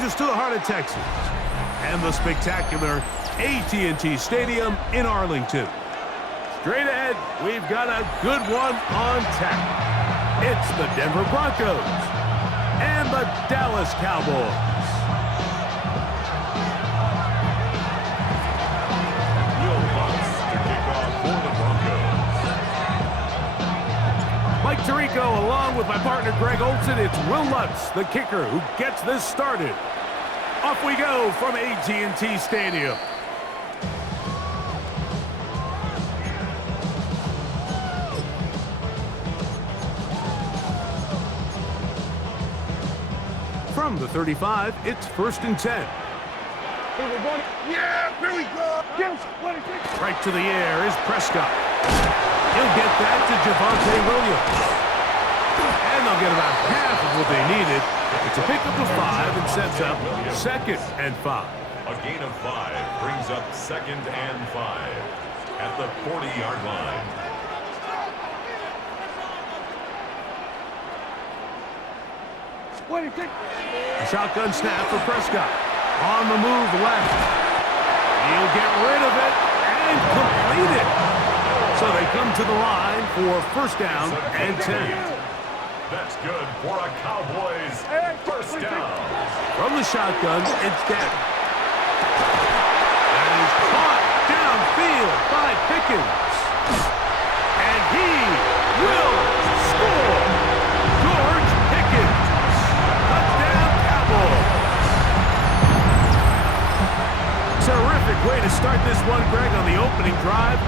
brings us to the heart of Texas and the spectacular AT&T Stadium in Arlington. Straight ahead, we've got a good one on tap. It's the Denver Broncos and the Dallas Cowboys. Mike Tirico, along with my partner Greg Olson, it's Will Lutz, the kicker, who gets this started. Off we go from AT&T Stadium. From the 35, it's 1st and 10. Yeah, here we go. Right to the air is Prescott. He'll get that to Javonte Williams. And they'll get about half of what they needed. It's a pickup of 5 and sets up 2nd and 5. A gain of 5 brings up 2nd and 5 at the 40-yard line. A shotgun snap for Prescott. On the move left. He'll get rid of it and complete it. So they come to the line for 1st down and 10. That's good for a Cowboys 1st down. From the shotgun, it's Dak. That is caught downfield by Pickens. And he will score. George Pickens. Touchdown, Cowboys. Terrific way to start this one, Greg, on the opening drive.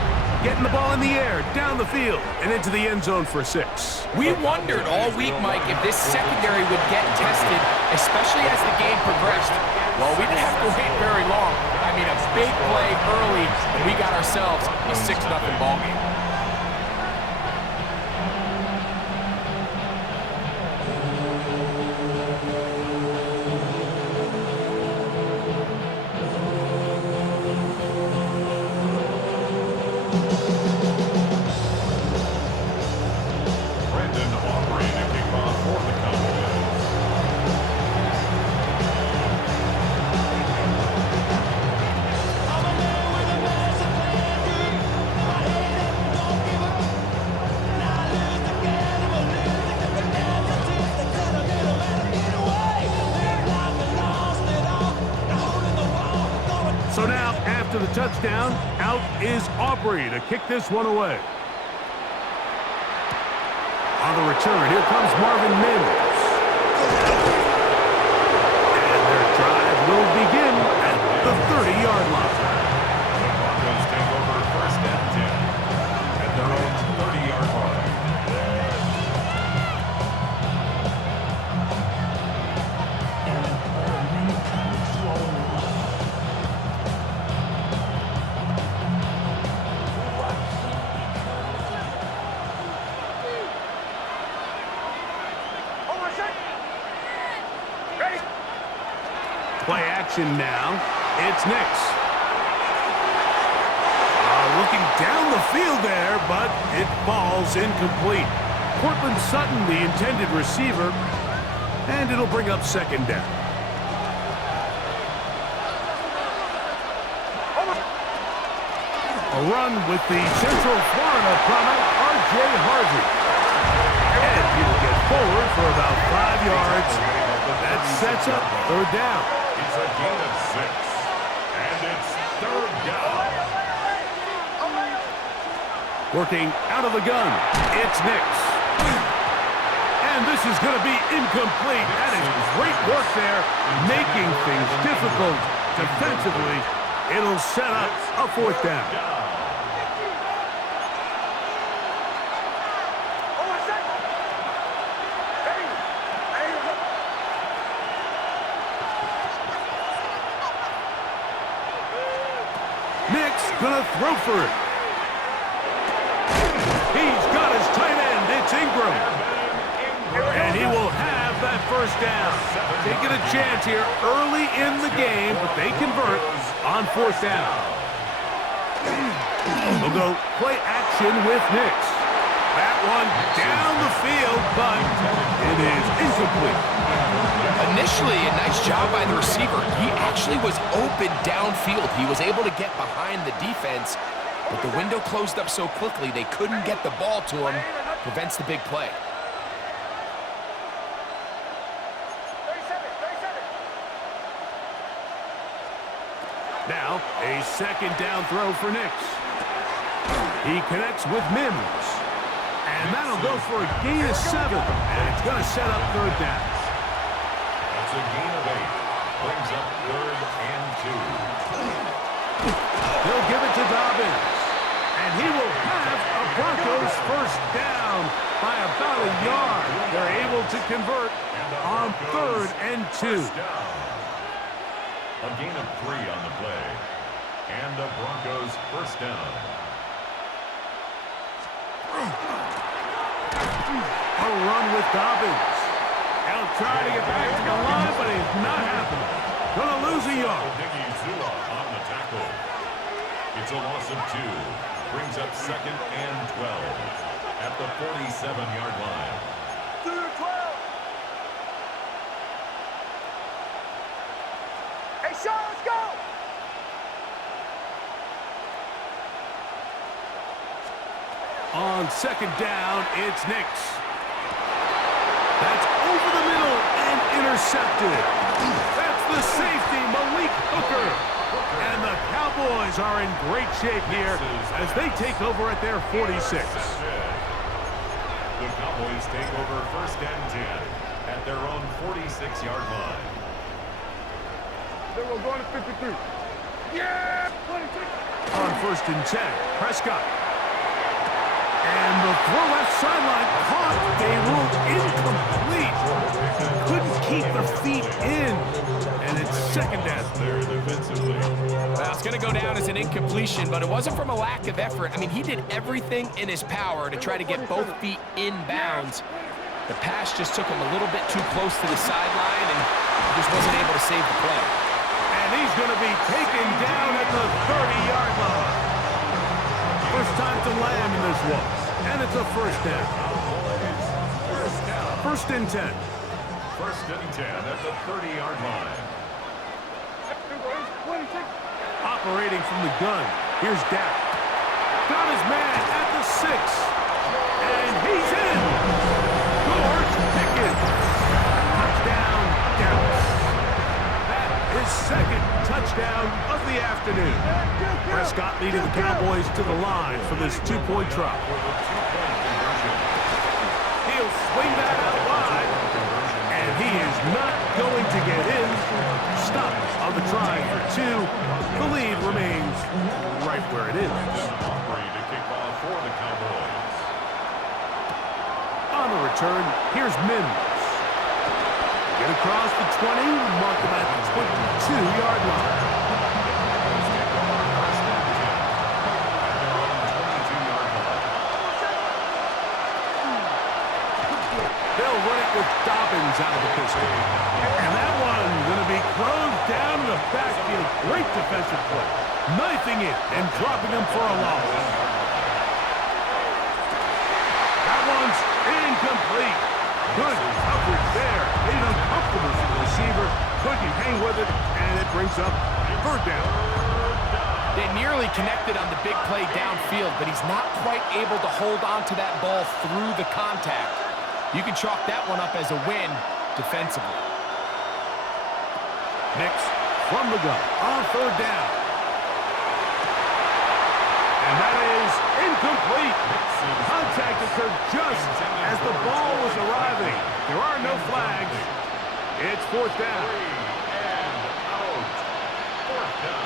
Getting the ball in the air, down the field, and into the end zone for 6. We wondered all week, Mike, if this secondary would get tested, especially as the game progressed. Well, we didn't have to wait very long. I mean, a big play early, and we got ourselves a 6-0 ball game. So now, after the touchdown, out is Aubrey to kick this one away. On the return, here comes Marvin Mims. And their drive will begin at the 30-yard line. The Broncos take over 1st and 10 at their own 30-yard line. Play action now. It's Nix. Looking down the field there, but it falls incomplete. Cortland Sutton, the intended receiver, and it'll bring up 2nd down. A run with the Central Florida product, R.J. Harvey. And he will get forward for about 5 yards. That sets up 3rd down. It's a gain of 6, and it's 3rd down. Working out of the gun, it's Nix. And this is going to be incomplete. That is great work there, making things difficult defensively. It'll set up a 4th down. Gonna throw for it. He's got his tight end. It's Ingram. And he will have that 1st down. Taking a chance here early in the game, but they convert on 4th down. We'll go play action with Nix. That one down the field, but it is incomplete. Initially, a nice job by the receiver. He actually was open downfield. He was able to get behind the defense, but the window closed up so quickly they couldn't get the ball to him. Prevents the big play. Now, a second down throw for Nix. He connects with Mims. And that'll go for a gain of 7. And it's going to set up third down. That's a gain of 8. Brings up 3rd and 2. He'll give it to Dobbins. And he will have a Broncos first down by about a yard. They're able to convert on 3rd and 2. A gain of 3 on the play. And the Broncos first down. A run with Dobbins. He'll try to get back to the line, but it's not happening. Gonna lose a yard. On the tackle. It's a loss of 2. Brings up 2nd and 12 at the 47-yard line. Hey, Sean, let's go! On second down, it's Nix. That's over the middle and intercepted. That's the safety, Malik Hooker. And the Cowboys are in great shape here as they take over at their 46. The Cowboys take over 1st and 10 at their own 46-yard line. Then we're going to 53. Yeah! 26. On 1st and 10, Prescott. And the throw left sideline caught. They ruled incomplete. Couldn't keep their feet in. And it's 2nd down. There defensively. Well, it's going to go down as an incompletion, but it wasn't from a lack of effort. I mean, he did everything in his power to try to get both feet in bounds. The pass just took him a little bit too close to the sideline, and he just wasn't able to save the play. And he's going to be taken down at the 30-yard line. First time to land in this one. And it's a first down. 1st and 10. 1st and 10 at the 30-yard line. Operating from the gun. Here's Dak. Got his man at the 6. And he's in. George Pickens. Touchdown, Dallas. That is 2nd touchdown of the afternoon. Prescott leading the Cowboys to the line for this 2-point try. He'll swing that out wide. And he is not going to get in. Stop on the try for 2. The lead remains right where it is. Ready to kick off for the Cowboys. On the return, here's Mims. Get across the 20, mark him at the 22-yard line. They'll run it with Dobbins out of the pistol. And that one going to be closed down in the backfield. Great defensive play. Knifing it and dropping him for a loss. That one's incomplete. Good coverage there. Made it uncomfortable for the receiver. Couldn't hang with it, and it brings up 3rd down. They nearly connected on the big play downfield, but he's not quite able to hold on to that ball through the contact. You can chalk that one up as a win defensively. Nix from the gun on 3rd down. And that is incomplete. Contact occurred just as the ball was arriving. There are no flags. It's 4th down. 4th down.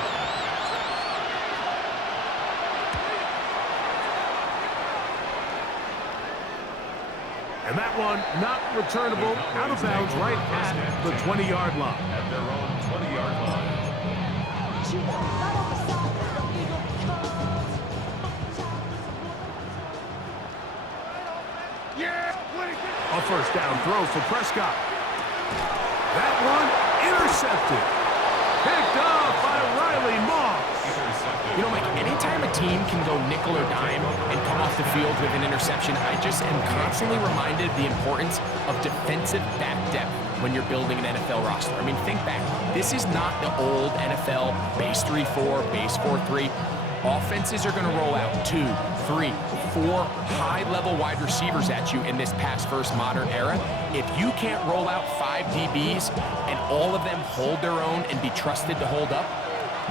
And that one not returnable, out of bounds right at the 20-yard line. At their own 20-yard line. A first down throw for Prescott. That one intercepted. Picked off by Riley Moss. You know, Mike, anytime a team can go nickel or dime and come off the field with an interception, I just am constantly reminded of the importance of defensive back depth when you're building an NFL roster. I mean, think back. This is not the old NFL base 3-4, base 4-3. Offenses are going to roll out 2, 3, 4 high-level wide receivers at you in this pass-first modern era. If you can't roll out 5 DBs and all of them hold their own and be trusted to hold up,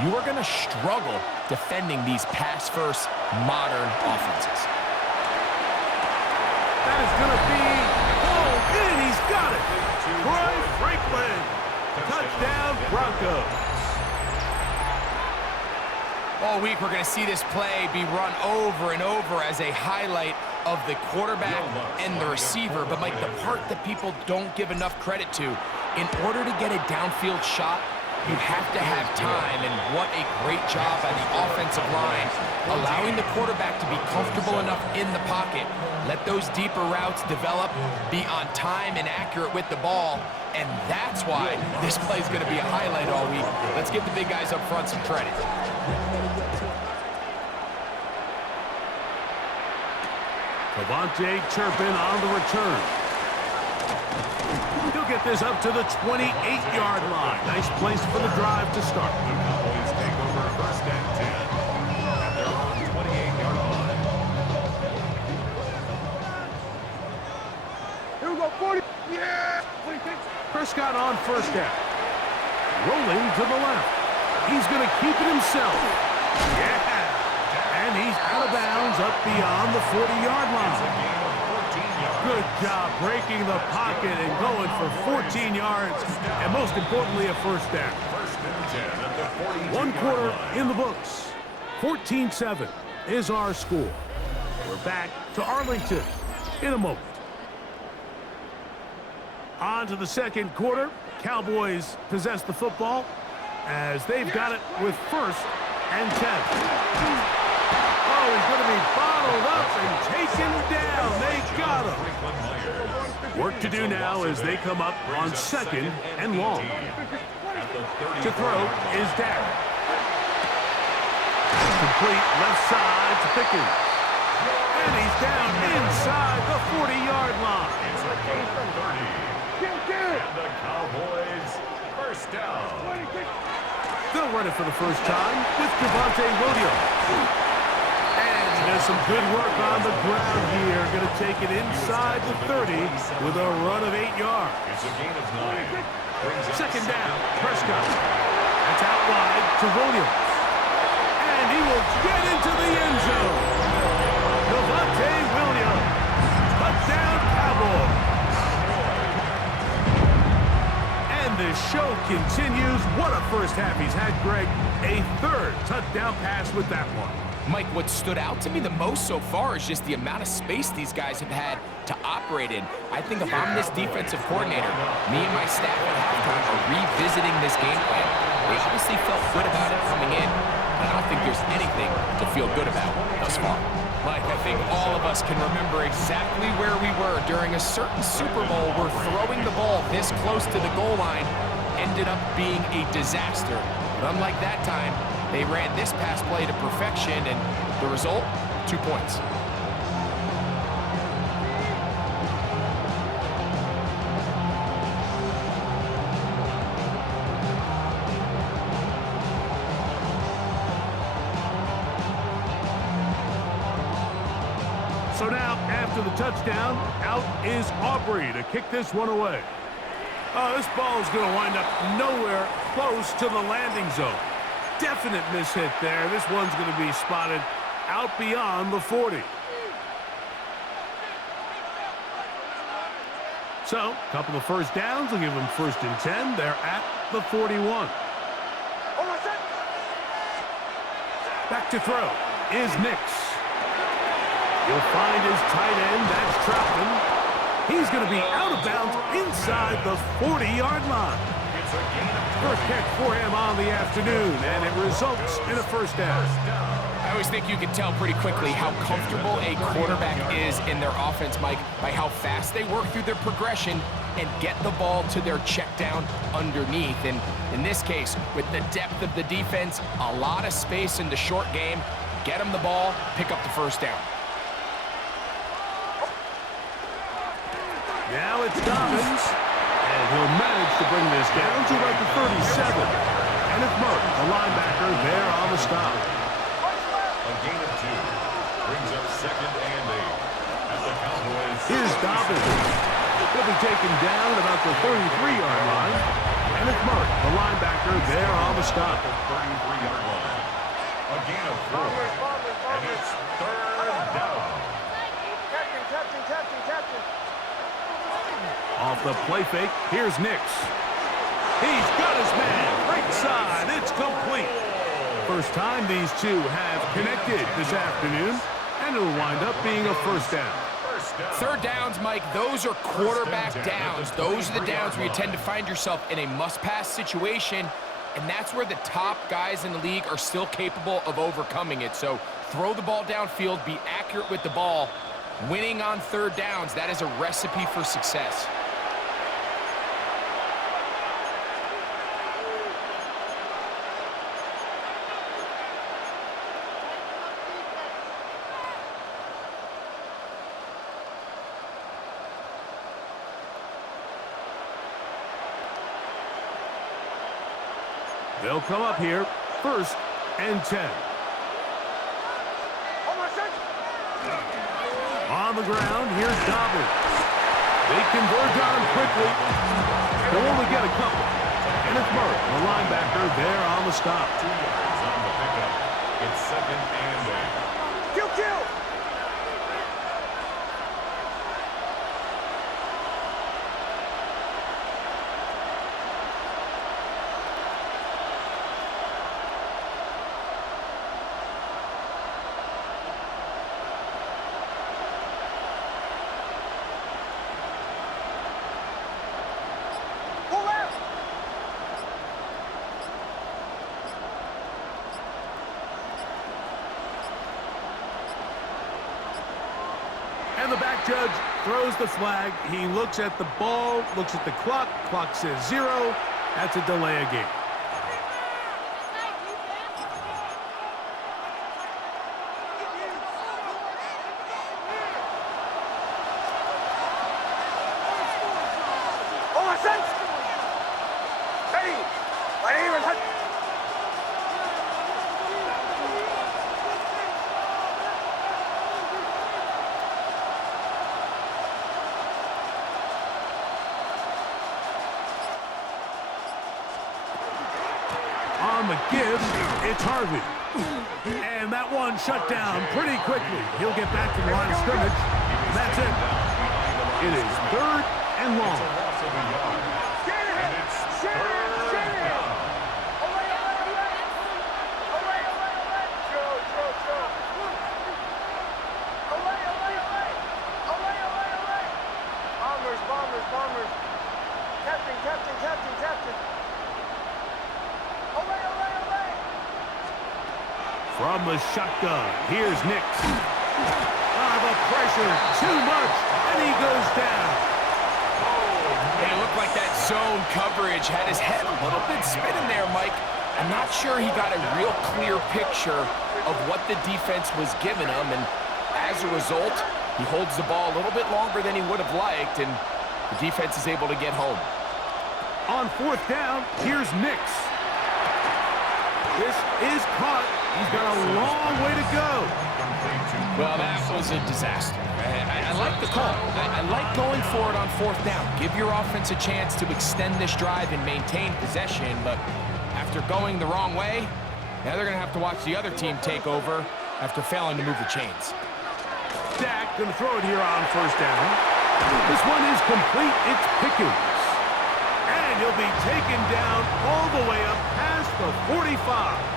you are going to struggle defending these pass-first modern offenses. That is going to be pulled in. He's got it. Troy Franklin. Touchdown, Broncos. All week, we're going to see this play be run over and over as a highlight of the quarterback and the receiver. But, Mike, the part that people don't give enough credit to, in order to get a downfield shot, you have to have time, and what a great job by the offensive line, allowing the quarterback to be comfortable enough in the pocket, let those deeper routes develop, be on time and accurate with the ball, and that's why this play is going to be a highlight all week. Let's give the big guys up front some credit. Devontae Turpin on the return. He'll get this up to the 28-yard line. Nice place for the drive to start. The Cowboys take over first and 10 at their own 28-yard line. Here we go, 40. Yeah! Prescott on first down. Rolling to the left. He's going to keep it himself. Yeah! And he's out of bounds up beyond the 40-yard line. Good job breaking the pocket and going for 14 yards, and most importantly, a first down. First and 10 at the 42-yard One quarter line. in the books. 14-7 is our score. We're back to Arlington in a moment. On to the second quarter. Cowboys possess the football as they've got it with first and 10. Oh, he's going to be bottled up and taken down. They got him. Work to do now as they come up on second and long. To throw is Dak. Complete left side to Pickens. And he's down inside the 40-yard line. It's a gain from 30. And the Cowboys first down. They'll run it for the first time with Javonte Williams. And there's some good work on the ground here. Going to take it inside the 30 with a run of 8 yards. It's a gain of 9. Second down, Prescott. That's out wide to Williams. And he will get into the end zone. Javonte Williams. Touchdown, Cowboys. And the show continues. What a first half he's had, Greg. A third touchdown pass with that one. Mike, what stood out to me the most so far is just the amount of space these guys have had to operate in. I think if I'm this defensive coordinator, me and my staff at halftime are revisiting this game plan. They obviously felt good about it coming in, but I don't think there's anything to feel good about thus far. Mike, I think all of us can remember exactly where we were during a certain Super Bowl where throwing the ball this close to the goal line ended up being a disaster. But unlike that time, they ran this pass play to perfection, and the result, 2 points. So now, after the touchdown, out is Aubrey to kick this one away. Oh, this ball is going to wind up nowhere close to the landing zone. Definite mishit there. This one's going to be spotted out beyond the 40. So, a couple of first downs will give them first and 10. They're at the 41. Back to throw is Nix. You'll find his tight end, that's Troutman. He's going to be out of bounds inside the 40-yard line. First catch for him on the afternoon, and it results in a first down. I always think you can tell pretty quickly how comfortable a quarterback is in their offense, Mike, by how fast they work through their progression and get the ball to their check down underneath. And in this case, with the depth of the defense, a lot of space in the short game, get them the ball, pick up the first down. Now it's Dobbins, and he'll manage to bring this down to about the 37. And it's Murray, the linebacker, there on the stop. A gain of 2 brings up 2nd and 8 at the Cowboys. Here's Dobbins. He'll be taken down at about the 33-yard line. And it's Murray, the linebacker, there on the stop. 33-yard line. A gain of 4. And it's 3rd down. Captain. Off the play fake, here's Nix. He's got his man, right side, it's complete. First time these two have connected this afternoon, and it'll wind up being a first down. Third downs, Mike, those are quarterback downs. Those are the downs where you tend to find yourself in a must-pass situation, and that's where the top guys in the league are still capable of overcoming it. So throw the ball downfield, be accurate with the ball. Winning on third downs, that is a recipe for success. They'll come up here, 1st and 10. On the ground, here's Dobbins. They converge on him quickly. They'll only get a couple. And it's Murray, the linebacker, there on the stop. 2 yards on the pickup. It's 2nd and 8. Kill! And the back judge throws the flag. He looks at the ball, looks at the clock. Clock says 0. That's a delay of game. On the give, it's Harvey. And that one shut down pretty quickly. He'll get back to the line of scrimmage. And that's it. It is 3rd and long. And it's 3rd down. Bombers. Captain. From the shotgun, here's Nix. The pressure, too much, and he goes down. It looked like that zone coverage had his head a little bit spinning there, Mike. I'm not sure he got a real clear picture of what the defense was giving him, and as a result, he holds the ball a little bit longer than he would have liked, and the defense is able to get home. On 4th down, here's Nix. This is caught. He's got a long way to go. Well, that was a disaster. I like the call. I like going for it on 4th down. Give your offense a chance to extend this drive and maintain possession, but after going the wrong way, now they're going to have to watch the other team take over after failing to move the chains. Dak going to throw it here on 1st down. This one is complete. It's Pickens. And he'll be taken down all the way up past the 45.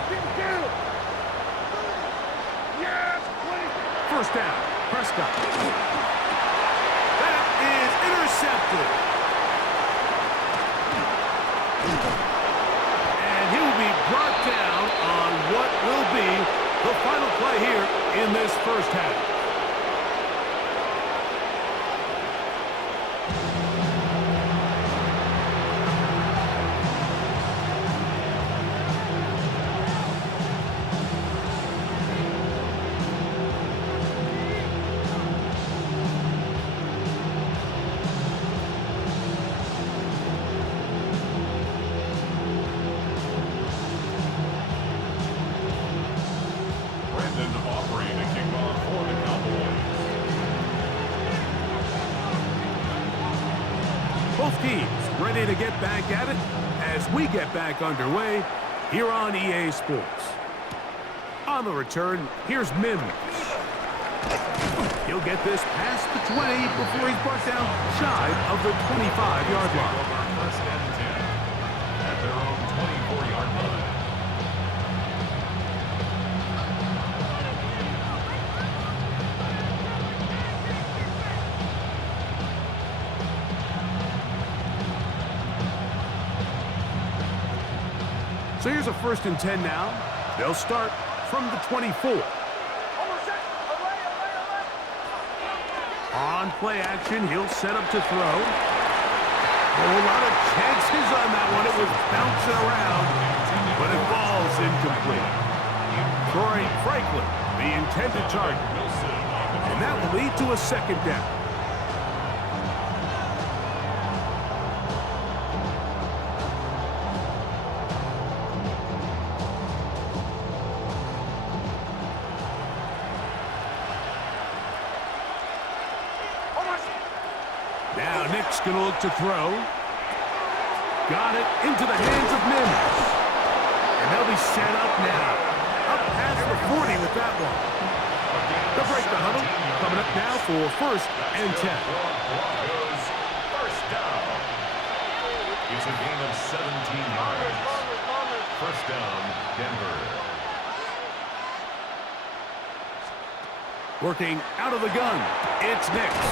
First down, Prescott. That is intercepted. And he will be brought down on what will be the final play here in this first half. teams ready to get back at it as we get back underway here on EA Sports. On the return, here's Mims. He'll get this past the 20 before he's brought down shy of the 25-yard line. First and 10 at their own 24-yard line. So here's a 1st and 10 now. They'll start from the 24. On play action, he'll set up to throw. A whole lot of chances on that one. It was bouncing around, but it falls incomplete. Troy Franklin, the intended target. And that will lead to a 2nd down. Now Nick's going to look to throw. Got it into the hands of Mims. And they'll be set up now. Up past the 40 with that one. They'll break the huddle. Coming up now for 1st and 10. First down. It's a gain of 17 yards. First down, Denver. Working out of the gun. It's Nicks.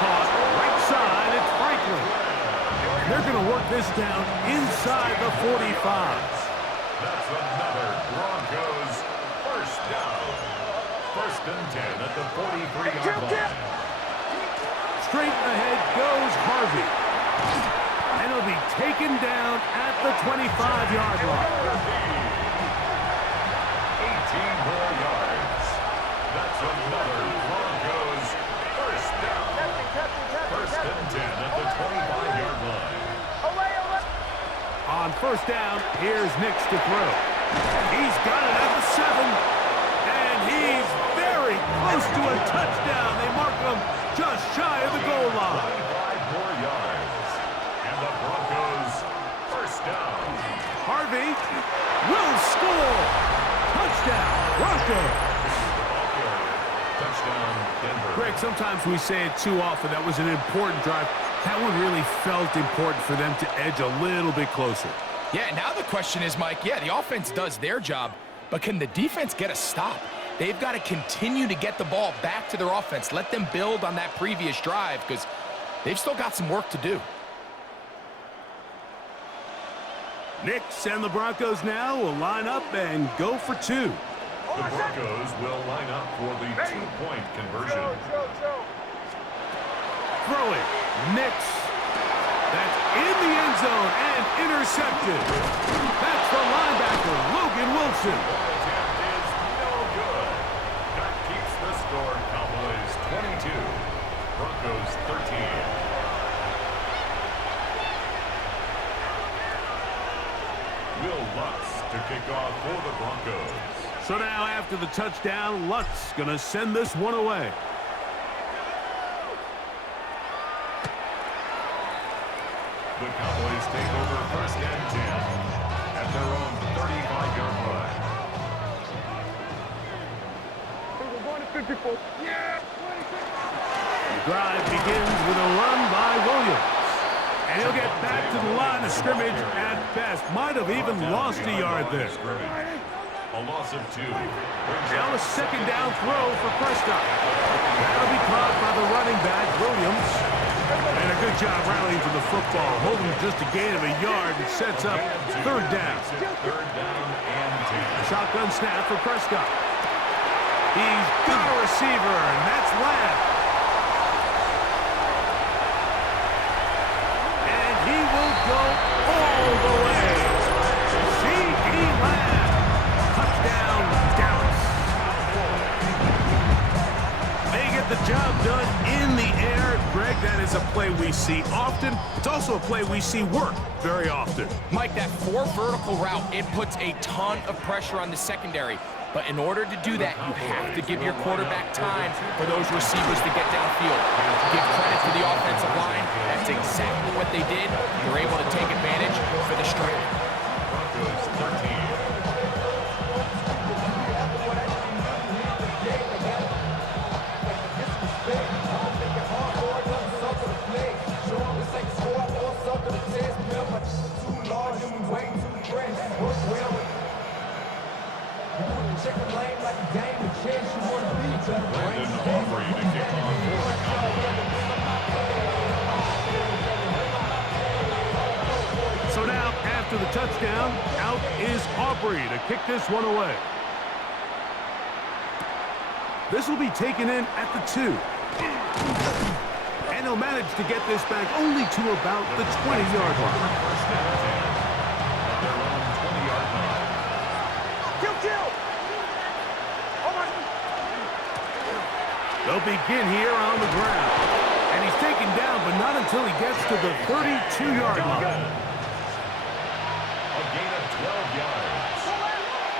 Caught right side, it's Franklin. And they're going to work this down inside the 45. That's another Broncos first down. 1st and 10 at the 43-yard line. Straight ahead goes Harvey. And he'll be taken down at the 25-yard line. 18 more yards. That's another Broncos first down. 1st and 10 at the 25-yard line. On 1st down, here's Nicks to throw. He's got it at the 7. And he's very close to a touchdown. They mark him just shy of the goal line. 25 more yards. And the Broncos first down. Harvey will score. Touchdown, Broncos. Touchdown, Denver. Greg, sometimes we say it too often. That was an important drive. That one really felt important for them to edge a little bit closer. Yeah, now the question is, Mike, yeah, the offense does their job, but can the defense get a stop? They've got to continue to get the ball back to their offense. Let them build on that previous drive because they've still got some work to do. Nicks and the Broncos now will line up and go for 2. The Broncos will line up for the 2-point conversion. Throw it. Nicks. That's in the end zone and intercepted. That's the linebacker, Logan Wilson. Attempt is no good. That keeps the score Cowboys 22, Broncos 13. Will Lutz to kick off for the Broncos. So now after the touchdown, Lutz going to send this one away. The Cowboys take over 1st and 10 at their own 35-yard line. We're going to 54. Yeah! The drive begins with a run by Williams. And he'll get back to the line of scrimmage at best. Might have even lost a yard there. A loss of 2. Now a 2nd down throw for Prescott. That'll be caught by the running back, Williams. And a good job rallying to the football, holding just a gain of a yard and sets up 3rd down. 3rd down and 10. Shotgun snap for Prescott. He's got a receiver, and that's Lamb. And he will go all the way. C.D. Lamb. Touchdown, Dallas. They get the job done in the air. Greg, that is a play we see often. It's also a play we see work very often. Mike, that 4 vertical route, it puts a ton of pressure on the secondary. But in order to do that, you have to give your quarterback time for those receivers to get downfield. Give credit to the offensive line. That exactly what they did. They're able to take advantage for the strike. Broncos 13. Brandon Aubrey to kick off for the Cowboys. So now, after the touchdown, out is Aubrey to kick this one away. This will be taken in at the 2. And he'll manage to get this back only to about the 20-yard line. First and 10 at their own 20-yard line. Kill! Oh, my. They'll begin here on the ground. And he's taken down, but not until he gets to the 32-yard line. A gain of 12 yards.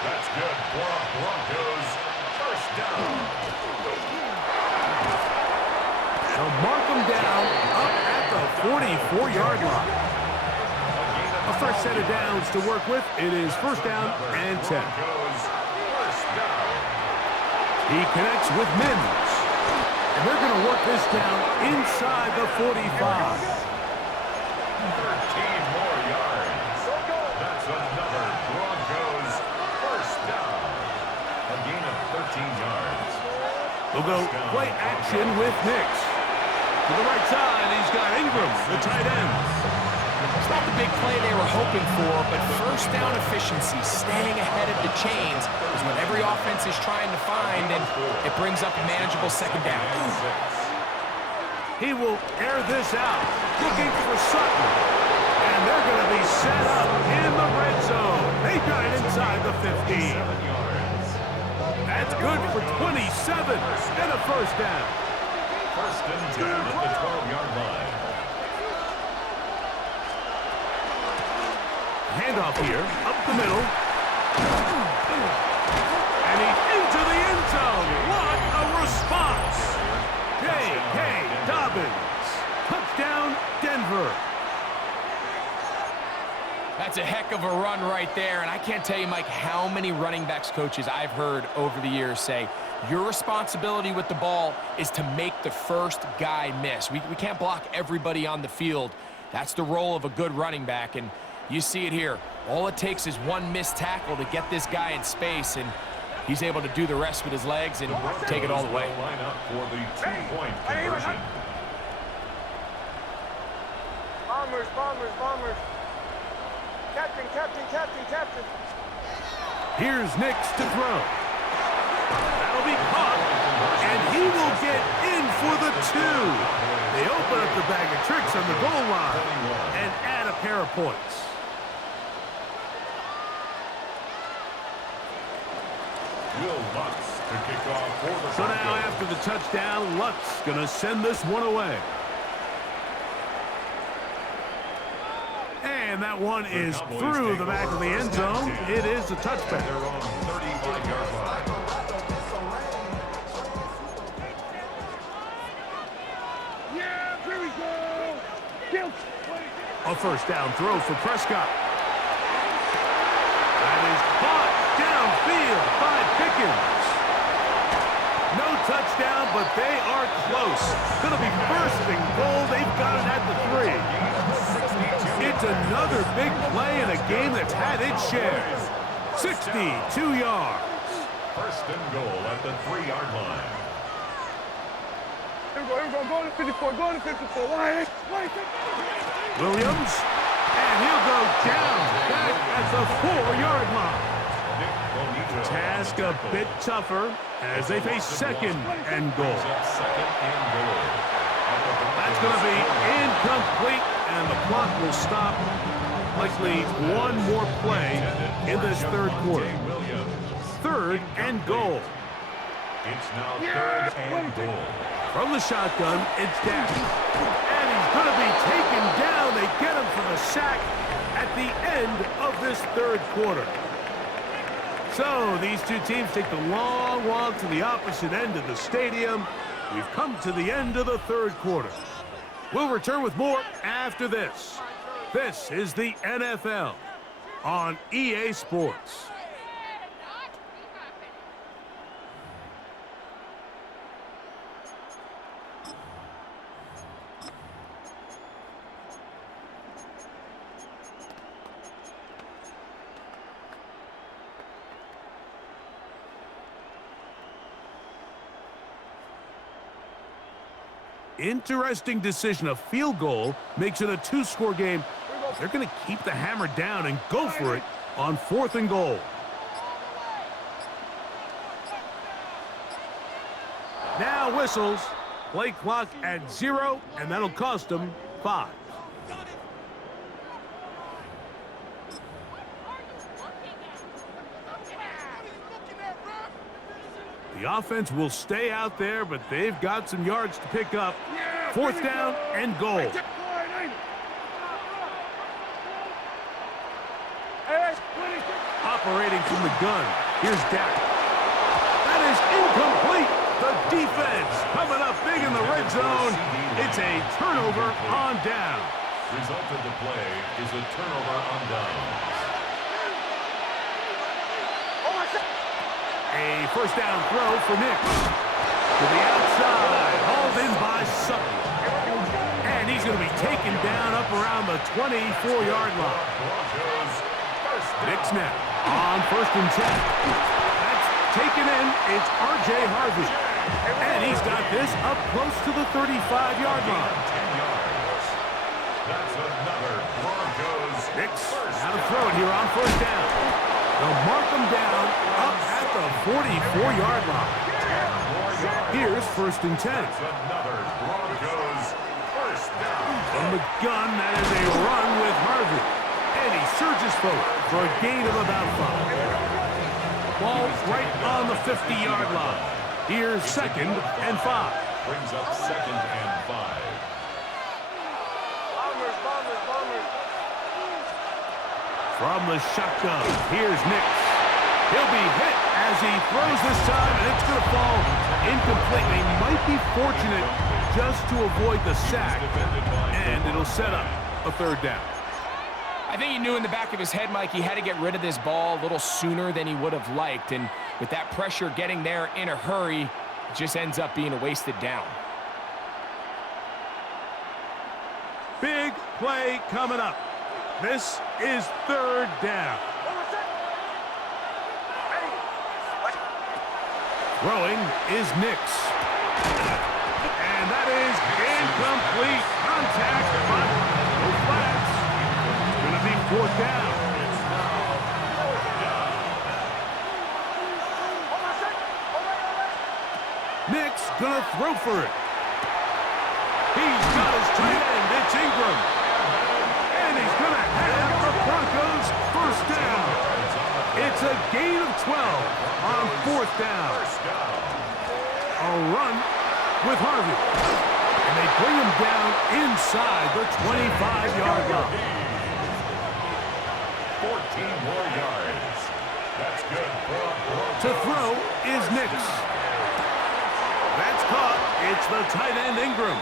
That's good for a Broncos first down. They'll mark him down up at the 44-yard line. A fresh set of downs to work with. It is first down and 10. Broncos first down. He connects with Mims. And they're going to work this down inside the 45. 13 more yards. That's another Broncos first down. A gain of 13 yards. We'll go play action with Nix. To the right side, he's got Ingram, the tight end. It's not the big play they were hoping for, but first down efficiency, staying ahead of the chains, is what every offense is trying to find, and it brings up a manageable second down. He will air this out, looking for Sutton. And they're going to be set up in the red zone. They got it inside the 15. 7 yards. That's good for 27 and a first down. First and 10 at the 12-yard line. Handoff here, up the middle. And he's into the end zone. What a response. J.K. Dobbins. Touchdown, Denver. That's a heck of a run right there, and I can't tell you, Mike, how many running backs coaches I've heard over the years say, your responsibility with the ball is to make the first guy miss. We can't block everybody on the field. That's the role of a good running back, and you see it here. All it takes is one missed tackle to get this guy in space, and he's able to do the rest with his legs and take it all the way. Line up for the two-point conversion. Bombers. Captain. Here's Nix to throw. That'll be caught, and he will get in for the 2. They open up the bag of tricks on the goal line and add a pair of points. Will Lutz to kick off for the So now Broncos. after the touchdown, Lutz going to send this one away. And that one is through the back of the end zone. It is a touchback. Their own 35-yard line. Yeah, here we go. Kill. A first down throw for Prescott. That is caught downfield by Pickens. No touchdown, but they are close. Going to be bursting goal. They've got it at the 3. It's another big play in a game that's had its share. 62 yards. First and goal at the 3-yard line. Here we go. Go to 54. Why? Williams, and he'll go down back at the 4-yard line. Nick Bonito. Task a bit tougher as they face second and goal. Second and goal. That's going to be incomplete, and the clock will stop. Likely one more play in this third quarter. Third and goal. It's now third and goal. From the shotgun, it's Dak. And he's going to be taken down. They get him for the sack at the end of this third quarter. So these two teams take the long walk to the opposite end of the stadium. We've come to the end of the third quarter. We'll return with more after this. This is the NFL on EA Sports. Interesting decision. A field goal makes it a two-score game. They're going to keep the hammer down and go for it on 4th and goal. Now whistles. Play clock at 0, and that'll cost them 5. The offense will stay out there, but they've got some yards to pick up. 4th down and goal. Operating from the gun. Here's Dak. That is incomplete. The defense coming up big in the red zone. It's a turnover on down. Result of the play is a turnover on downs. A first down throw for Nick. To the outside. Hauled in by Sutton. And he's going to be taken down up around the 24-yard line. Nick's now on 1st and 10. That's taken in. It's R.J. Harvey. And he's got this up close to the 35-yard line. 10 yards. That's another Broncos. Nick's how to throw it here on 1st down. They'll mark him down up at the 44-yard line. Here's 1st and 10. Another Broncos first down. From the gun, that is a run with Harvey. And he surges forward for a gain of about 5. Ball right on the 50-yard line. Here's 2nd and 5. Brings up 2nd and 5. From the shotgun, here's Nick. He'll be hit as he throws this time, and it's going to fall incomplete. They might be fortunate just to avoid the sack, and it'll set up a 3rd down. I think he knew in the back of his head, Mike, he had to get rid of this ball a little sooner than he would have liked. And with that pressure getting there in a hurry, it just ends up being a wasted down. Big play coming up. This is 3rd down. Throwing is Nix. And that is incomplete. Contact, but no flags. It's going to be 4th down. Nix going to throw for it. He's got his tight end. It's Ingram. And he's going to have the Broncos 1st down. It's a gain of 12 on 4th down. A run with Harvey. And they bring him down inside the 25-yard line. 14 more yards. That's good for a Broncos. To throw is Nix. That's caught. It's the tight end Ingram.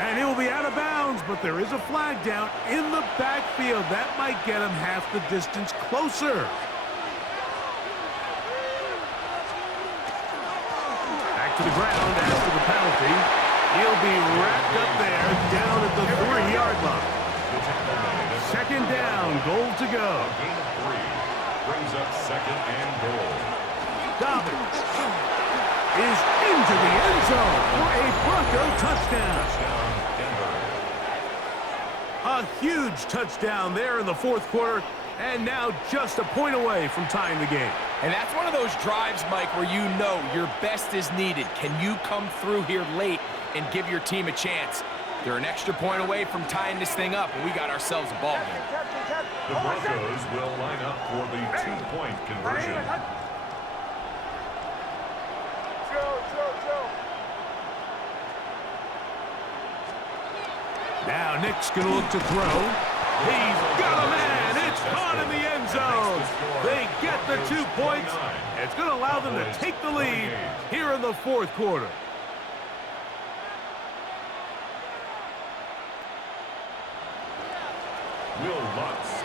And he'll be out of bounds, but there is a flag down in the backfield. That might get him half the distance closer. Back to the ground after the penalty. He'll be wrapped up there down at the 3-yard line. 2nd down, goal to go. Gain of 3 brings up 2nd and goal. Dobbins is into the end zone for a Bronco touchdown. A huge touchdown there in the 4th quarter, and now just a point away from tying the game. And that's one of those drives, Mike, where you know your best is needed. Can you come through here late and give your team a chance? They're an extra point away from tying this thing up, and we got ourselves a ball game. The Broncos will line up for the 2-point conversion. Now Nick's going to look to throw. He's got a man. It's caught in the end zone. They get the 2 points. It's going to allow them to take the lead here in the 4th quarter.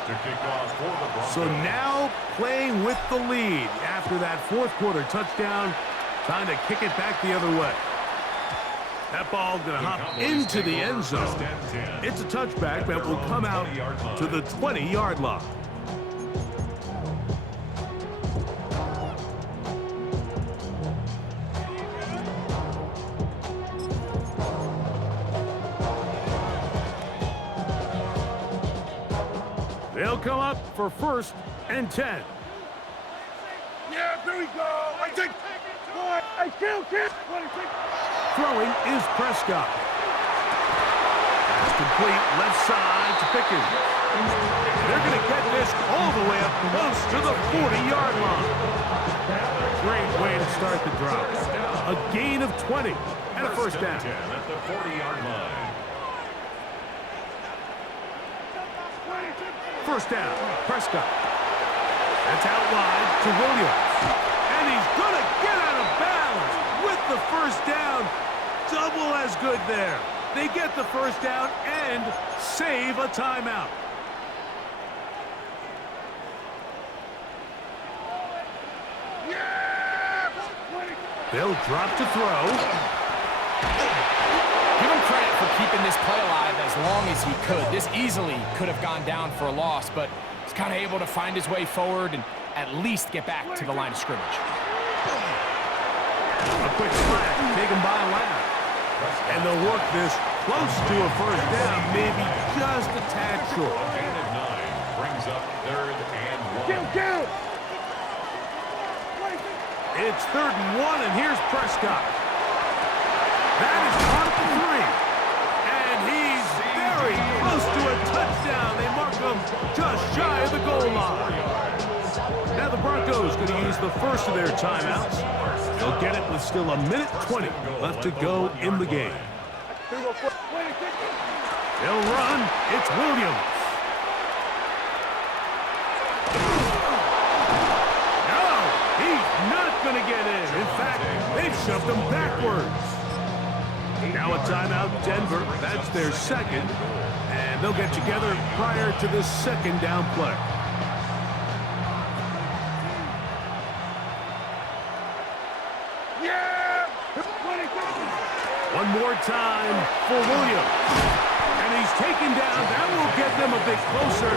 to kick off for the Broncos. So now playing with the lead after that fourth quarter touchdown, trying to kick it back the other way. That ball going to hop into the end zone. It's a touchback that will come out to the 20-yard line. They'll come up for 1st and 10. Yeah, here we go. I take one. I kill. Throwing is Prescott. Pass complete left side to Pickens. They're going to get this all the way up close to the 40-yard line. Great way to start the drive. A gain of 20 and a 1st down. At the 40-yard line. 1st down, Prescott. That's out wide to Williams. And he's going to get out of bounds with the 1st down. Double as good there. They get the 1st down and save a timeout. They'll drop to throw. Give him credit for keeping this play alive as long as he could. This easily could have gone down for a loss, but he's kind of able to find his way forward and at least get back to the line of scrimmage. A quick slant taken by Lamb. And they'll work this close to a 1st down, maybe just a tad short. Gain of 9 brings up 3rd and 1. Kill. It's 3rd and 1, and here's Prescott. That is caught at the 3. And he's very close to a touchdown. They mark him just shy of the goal line. Now the Broncos going to use the 1st of their timeouts. They'll get it with still a minute 20 left to go in the game. They'll run. It's Williams. No, he's not going to get in. In fact, they've shoved him backwards. Now a timeout, Denver. That's their 2nd. And they'll get together prior to this 2nd down play. One more time for Williams. And he's taken down. That will get them a bit closer.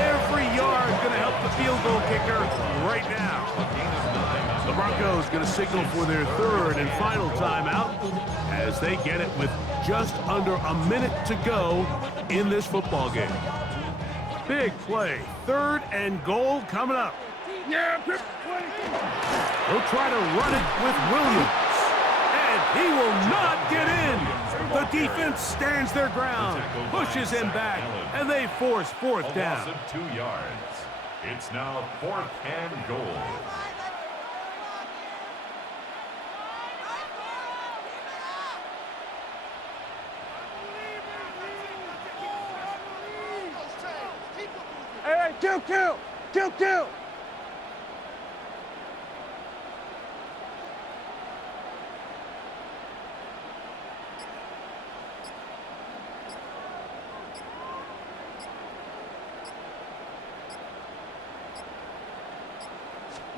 Every yard going to help the field goal kicker right now. The Broncos going to signal for their 3rd and final timeout as they get it with just under a minute to go in this football game. Big play. 3rd and goal coming up. They'll try to run it with Williams. He will not get in. The defense stands their ground, pushes him back, and they force 4th down. A loss of 2 yards. It's now 4th and goal. Hey, kill.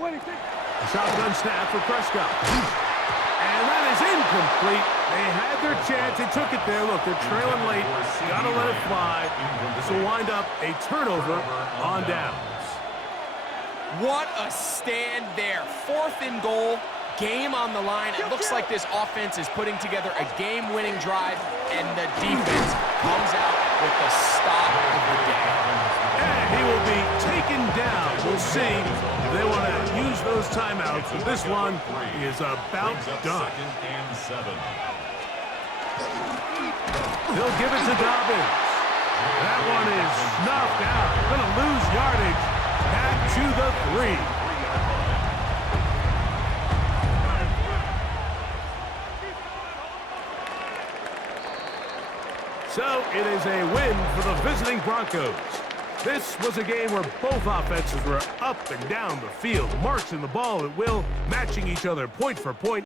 A shotgun snap for Prescott. And that is incomplete. They had their chance. They took it there. Look, they're trailing late. Got to let it fly. This will wind up a turnover on downs. What a stand there. 4th and goal. Game on the line. It looks like this offense is putting together a game-winning drive, and the defense comes out with the stop of the day. And he will be taken down. We'll see if they want to use those timeouts, but this one is about done. 2nd and 7. They'll give it to Dobbins. That one is snuffed out. Going to lose yardage. Back to the 3. So it is a win for the visiting Broncos. This was a game where both offenses were up and down the field, marching the ball at will, matching each other point for point.